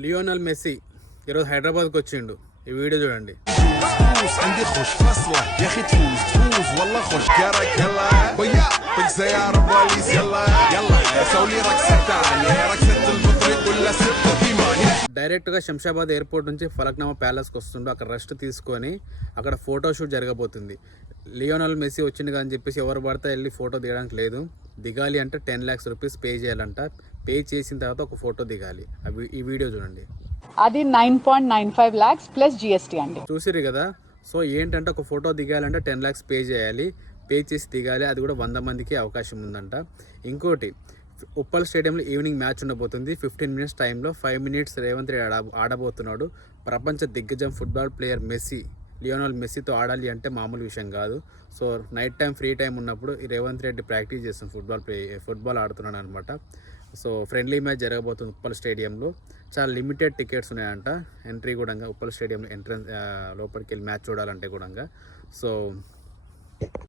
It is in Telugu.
లియోనల్ మెస్సీ ఈరోజు హైదరాబాద్కి వచ్చిండు. ఈ వీడియో చూడండి. عندي خوش فصلة يا اخي تفوز والله خوش كرك يلا ويا طق سيارة بوليس يلا يلا سوي رقصة ثانية رقصة البطريق ولا ستة ثمانية. డైరెక్ట్గా శంషాబాద్ ఎయిర్పోర్ట్ నుంచి ఫలక్నామా ప్యాలెస్కి వస్తుండు. అక్కడ రెస్ట్ తీసుకొని అక్కడ ఫోటోషూట్ జరగబోతుంది. లియోనల్ మెస్సీ వచ్చింది అని చెప్పేసి ఎవరు పడితే వెళ్ళి ఫోటో దిగడానికి లేదు. దిగాలి అంటే 10 lakhs రూపీస్ పే చేయాలంట. పే చేసిన తర్వాత ఒక ఫోటో దిగాలి. ఈ వీడియో చూడండి. అది 9.95 lakhs ప్లస్ జిఎస్టీ అండి. చూసిరు కదా. సో ఏంటంటే ఒక ఫోటో దిగాలంటే 10 lakhs పే చేయాలి. పే చేసి దిగాలి. అది కూడా 100 మందికి అవకాశం ఉందంట. ఇంకోటి, ఉప్పల్ స్టేడియంలో ఈవినింగ్ మ్యాచ్ ఉండబోతుంది. 15 minutes టైంలో 5 minutes రేవంత్ రెడ్డి ఆడబోతున్నాడు. ప్రపంచ దిగ్గజం ఫుట్బాల్ ప్లేయర్ మెస్సీ, లియోనల్ మెస్సీతో ఆడాలి అంటే మామూలు విషయం కాదు. So night time free time ఉన్నప్పుడు ఈ రేవంత్ రెడ్డి ప్రాక్టీస్ చేస్తుంది, ఫుట్బాల్ ఆడుతున్నాడు అనమాట. సో ఫ్రెండ్లీ మ్యాచ్ జరగబోతుంది ఉప్పల్ స్టేడియంలో. చాలా లిమిటెడ్ టికెట్స్ ఉన్నాయంట. ఎంట్రీ కూడా ఉప్పల్ స్టేడియంలో లోపలికి వెళ్ళి మ్యాచ్ చూడాలంటే కూడా. సో